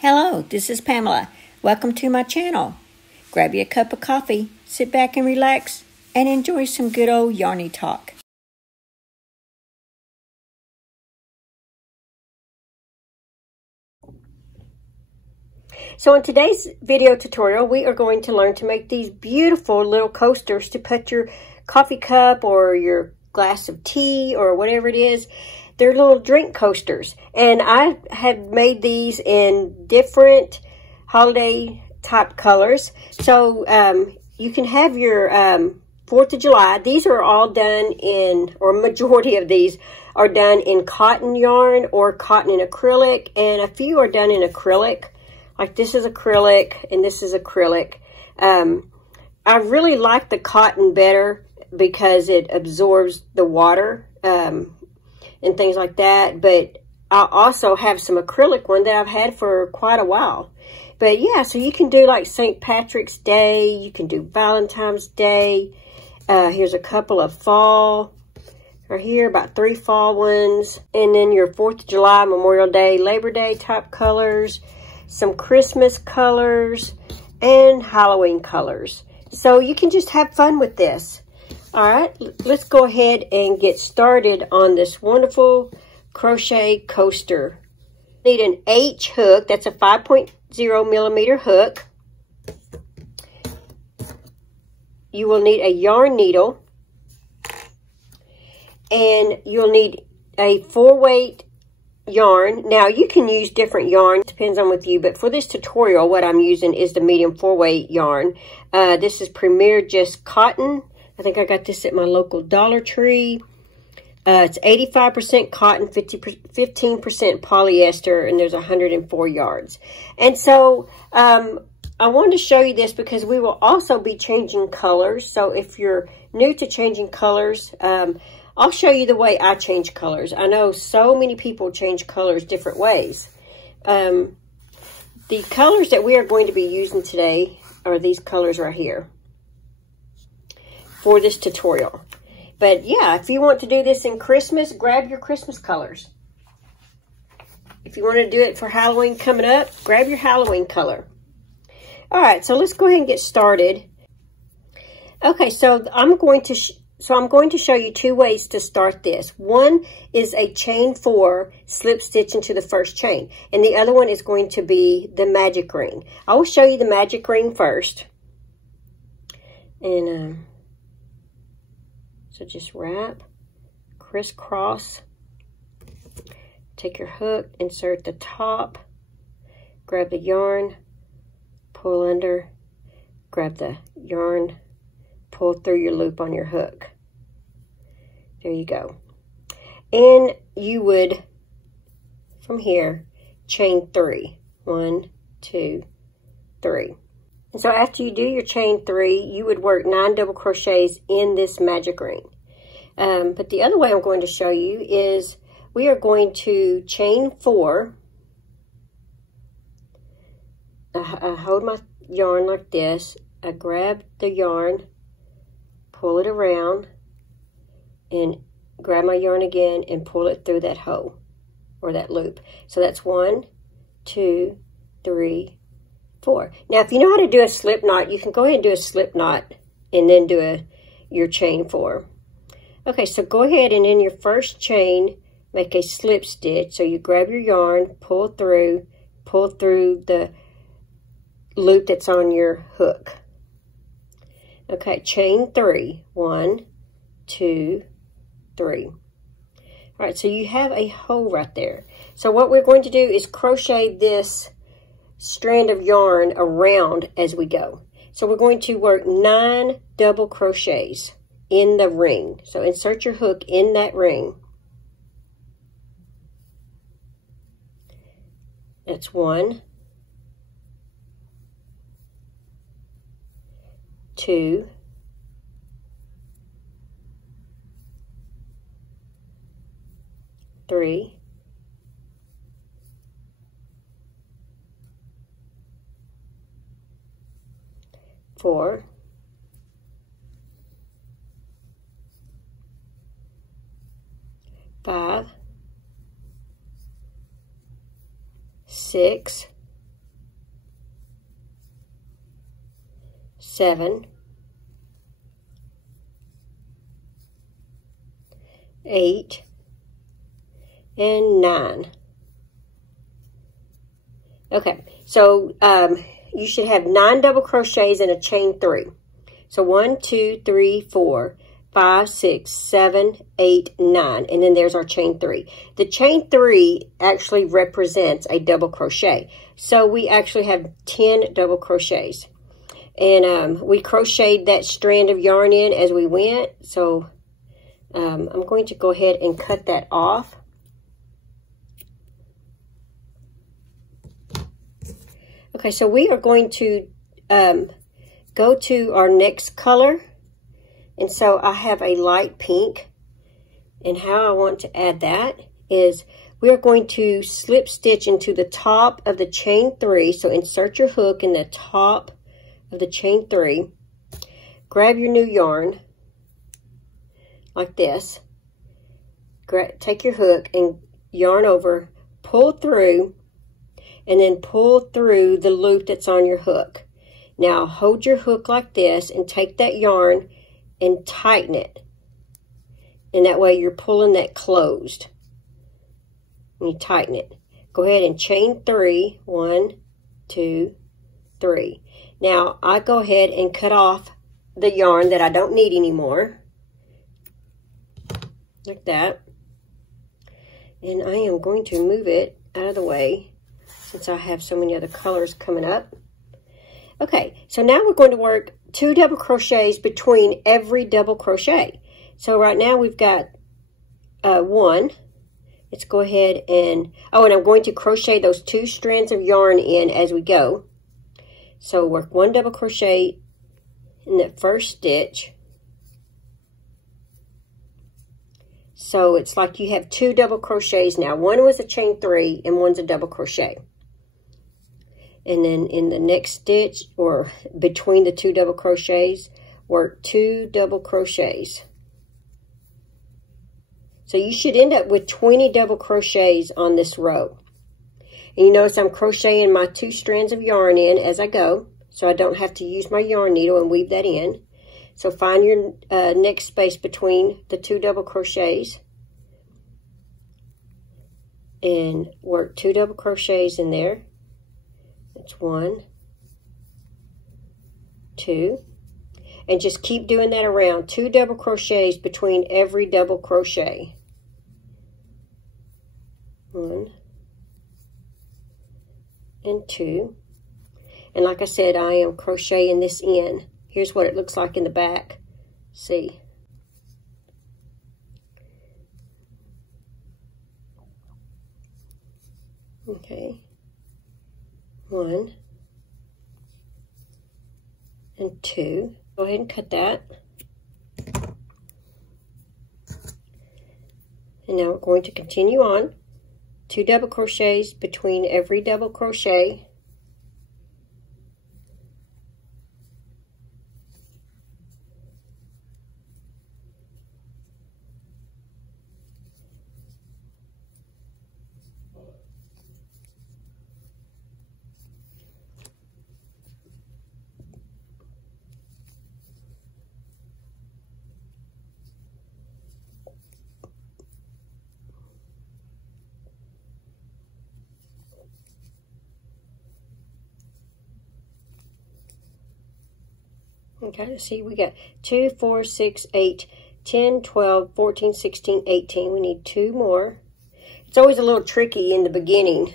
Hello, this is Pamela. Welcome to my channel. Grab you a cup of coffee, sit back and relax, and enjoy some good old yarny talk. So in today's video tutorial, we are going to learn to make these beautiful little coasters to put your coffee cup or your glass of tea or whatever it is. They're little drink coasters, and I have made these in different holiday type colors. So you can have your 4th of July. These are all done in, or majority of these are done in cotton yarn or cotton and acrylic, and a few are done in acrylic. Like this is acrylic and this is acrylic. I really like the cotton better because it absorbs the water and things like that. But I also have some acrylic one that I've had for quite a while. But yeah, so you can do like St. Patrick's Day. You can do Valentine's Day. Here's a couple of fall. Right here, about 3 fall ones. And then your 4th of July, Memorial Day, Labor Day type colors. Some Christmas colors, and Halloween colors. So you can just have fun with this. All right, let's go ahead and get started on this wonderful crochet coaster. Need an H hook. That's a 5.0 millimeter hook. You will need a yarn needle. And you'll need a 4-weight yarn. Now you can use different yarn, depends on with you, but for this tutorial what I'm using is the medium 4-weight yarn. This is Premier Just Cotton. I think I got this at my local Dollar Tree. It's 85% cotton, 15% polyester, and there's 104 yards. And so I wanted to show you this because we will also be changing colors. So if you're new to changing colors, I'll show you the way I change colors. I know so many people change colors different ways. The colors that we are going to be using today are these colors right here for this tutorial. But yeah, if you want to do this in Christmas, grab your Christmas colors. If you want to do it for Halloween coming up, grab your Halloween color. All right, so let's go ahead and get started. Okay, so I'm going to show you 2 ways to start this. One is a chain 4 slip stitch into the first chain, and the other one is going to be the magic ring. I will show you the magic ring first. And so just wrap, crisscross, take your hook, insert the top, grab the yarn, pull under, grab the yarn, pull through your loop on your hook. There you go. And you would, from here, chain 3. 1, 2, 3. And so after you do your chain 3, you would work 9 double crochets in this magic ring. But the other way I'm going to show you is we are going to chain 4. I hold my yarn like this. I grab the yarn, pull it around, and grab my yarn again and pull it through that hole or that loop. So that's 1, 2, 3, 4. Now, if you know how to do a slip knot, you can go ahead and do a slip knot and then do your chain 4. Okay, so go ahead and in your first chain, make a slip stitch. So you grab your yarn, pull through the loop that's on your hook. Okay, chain 3. 1, 2, 3. All right, so you have a hole right there. So what we're going to do is crochet this strand of yarn around as we go. So we're going to work 9 double crochets in the ring. So insert your hook in that ring. That's 1, 2, 3, 4, 5, 6, 7, 8, and 9. Okay, so you should have 9 double crochets and a chain 3. So 1, 2, 3, 4, 5, 6, 7, 8, 9, and then there's our chain 3. The chain 3 actually represents a double crochet. So we actually have 10 double crochets. And we crocheted that strand of yarn in as we went. So I'm going to go ahead and cut that off. Okay, so we are going to go to our next color. And so I have a light pink. And how I want to add that is we are going to slip stitch into the top of the chain 3. So insert your hook in the top of the chain 3. Grab your new yarn like this. Take your hook and yarn over, pull through, and then pull through the loop that's on your hook. Now hold your hook like this and take that yarn and tighten it. And that way you're pulling that closed. And you tighten it. Go ahead and chain 3. 1, 2, 3. Now I go ahead and cut off the yarn that I don't need anymore. Like that. And I am going to move it out of the way since I have so many other colors coming up. Okay, so now we're going to work 2 double crochets between every double crochet. So right now we've got 1. Let's go ahead and, and I'm going to crochet those 2 strands of yarn in as we go. So work 1 double crochet in that first stitch. So it's like you have 2 double crochets now. One was a chain 3 and one's a double crochet. And then in the next stitch, or between the 2 double crochets, work 2 double crochets. So you should end up with 20 double crochets on this row. And you notice I'm crocheting my 2 strands of yarn in as I go, so I don't have to use my yarn needle and weave that in. So find your next space between the 2 double crochets and work 2 double crochets in there. That's 1, 2, and just keep doing that around. 2 double crochets between every double crochet. 1 and 2. And like I said, I am crocheting this in. Here's what it looks like in the back. See? Okay. 1 and 2. Go ahead and cut that. And now we're going to continue on. 2 double crochets between every double crochet. Okay, see, we got 2, 4, 6, 8, 10, 12, 14, 16, 18. We need 2 more. It's always a little tricky in the beginning.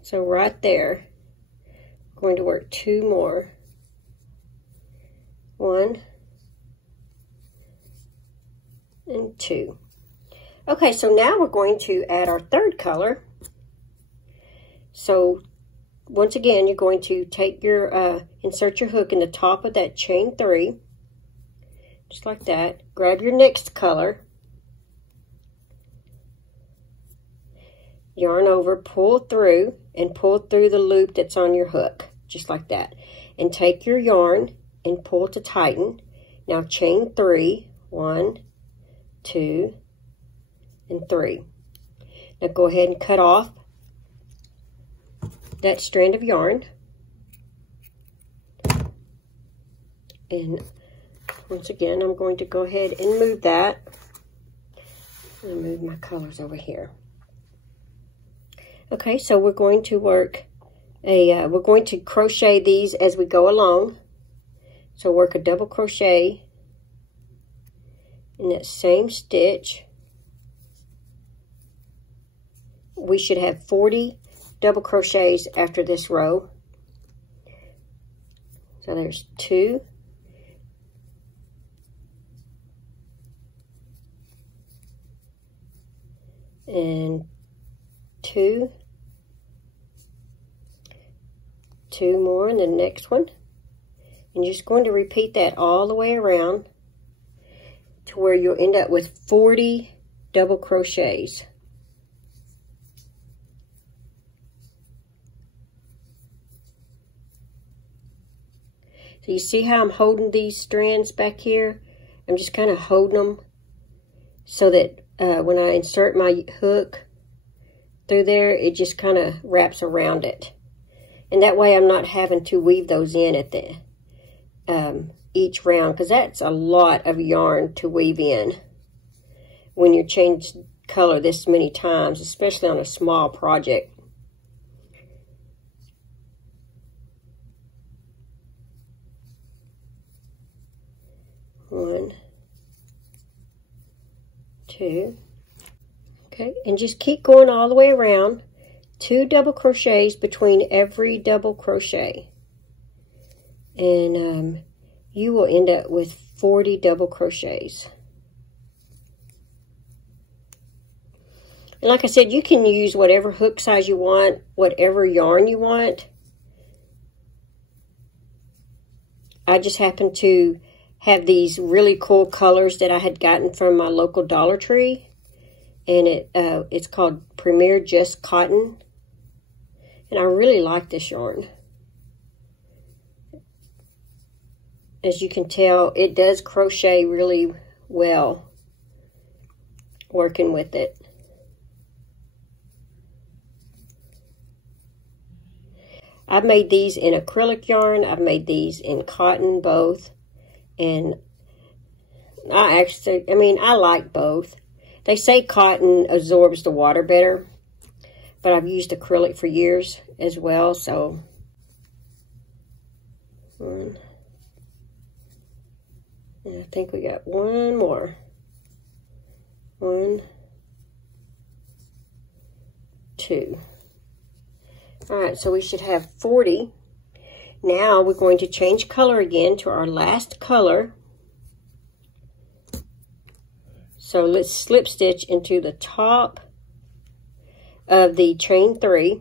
So right there, I'm going to work 2 more. 1 and 2. Okay, so now we're going to add our 3rd color. So once again, you're going to take your, insert your hook in the top of that chain 3, just like that. Grab your next color, yarn over, pull through, and pull through the loop that's on your hook, just like that. And take your yarn and pull to tighten. Now chain 3, 1, 2, and 3. Now go ahead and cut off that strand of yarn. And once again, I'm going to go ahead and move that. And move my colors over here. Okay, so we're going to work we're going to crochet these as we go along. So work a double crochet in that same stitch. We should have 40 double crochets after this row. So there's 2. And 2. 2 more in the next one. And you're just going to repeat that all the way around to where you'll end up with 40 double crochets. So you see how I'm holding these strands back here? I'm just kind of holding them so that when I insert my hook through there, it just kind of wraps around it. And that way I'm not having to weave those in at the each round, because that's a lot of yarn to weave in when you change color this many times, especially on a small project. One, 2. Okay, and just keep going all the way around. 2 double crochets between every double crochet. And you will end up with 40 double crochets. And like I said, you can use whatever hook size you want, whatever yarn you want. I just happen to have these really cool colors that I had gotten from my local Dollar Tree. And it's called Premier Just Cotton. And I really like this yarn. As you can tell, it does crochet really well working with it. I've made these in acrylic yarn. I've made these in cotton, both. And I like both. They say cotton absorbs the water better, but I've used acrylic for years as well, so. And I think we got one more. 1, 2. All right, so we should have 40. Now we're going to change color again to our last color. So let's slip stitch into the top of the chain 3.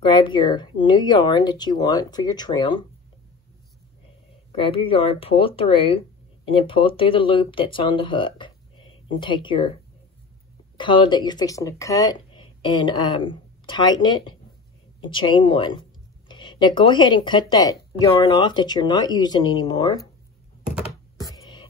Grab your new yarn that you want for your trim. Grab your yarn, pull through, and then pull through the loop that's on the hook. And take your color that you're fixing to cut and tighten it and chain 1. Now go ahead and cut that yarn off that you're not using anymore.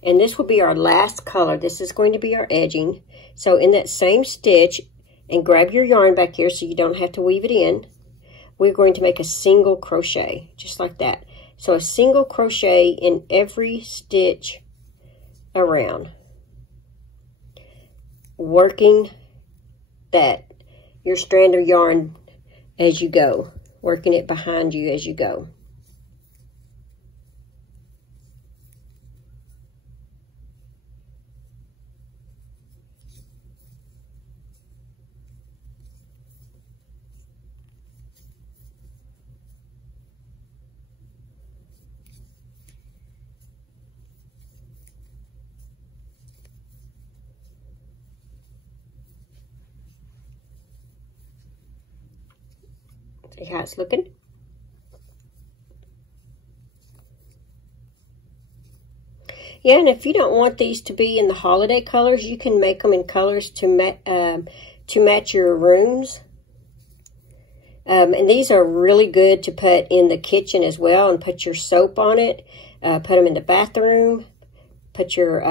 And this will be our last color. This is going to be our edging. So in that same stitch, and grab your yarn back here so you don't have to weave it in, we're going to make a single crochet, just like that. So a single crochet in every stitch around. Working your strand of yarn as you go. Working it behind you as you go. See how it's looking? Yeah, and if you don't want these to be in the holiday colors, you can make them in colors to match your rooms. And these are really good to put in the kitchen as well, and put your soap on it. Put them in the bathroom. Put your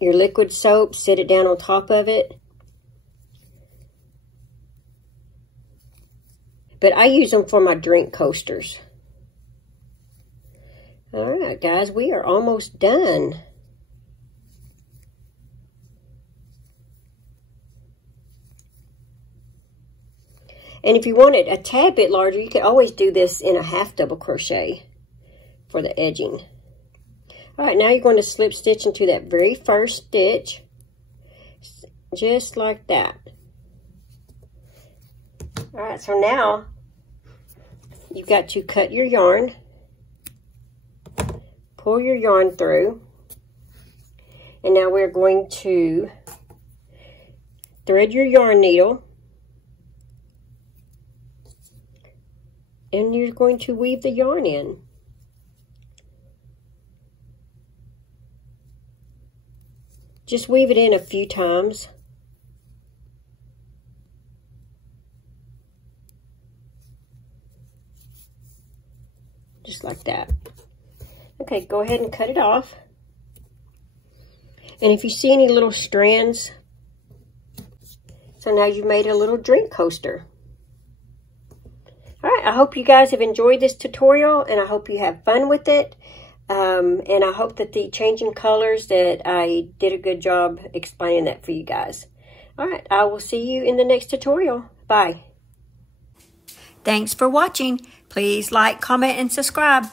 liquid soap, sit it down on top of it. But I use them for my drink coasters. right, guys, we are almost done. And if you want it a tad bit larger, you can always do this in a half double crochet for the edging. All right, now you're going to slip stitch into that very first stitch, just like that. All right, so now you've got to cut your yarn, pull your yarn through, and now we're going to thread your yarn needle, and you're going to weave the yarn in. Just weave it in a few times. Just like that. Okay, go ahead and cut it off. And if you see any little strands, so now you've made a little drink coaster. All right, I hope you guys have enjoyed this tutorial, and I hope you have fun with it. And I hope that the changing colors, that I did a good job explaining that for you guys. All right, I will see you in the next tutorial. Bye. Thanks for watching. Please like, comment, and subscribe.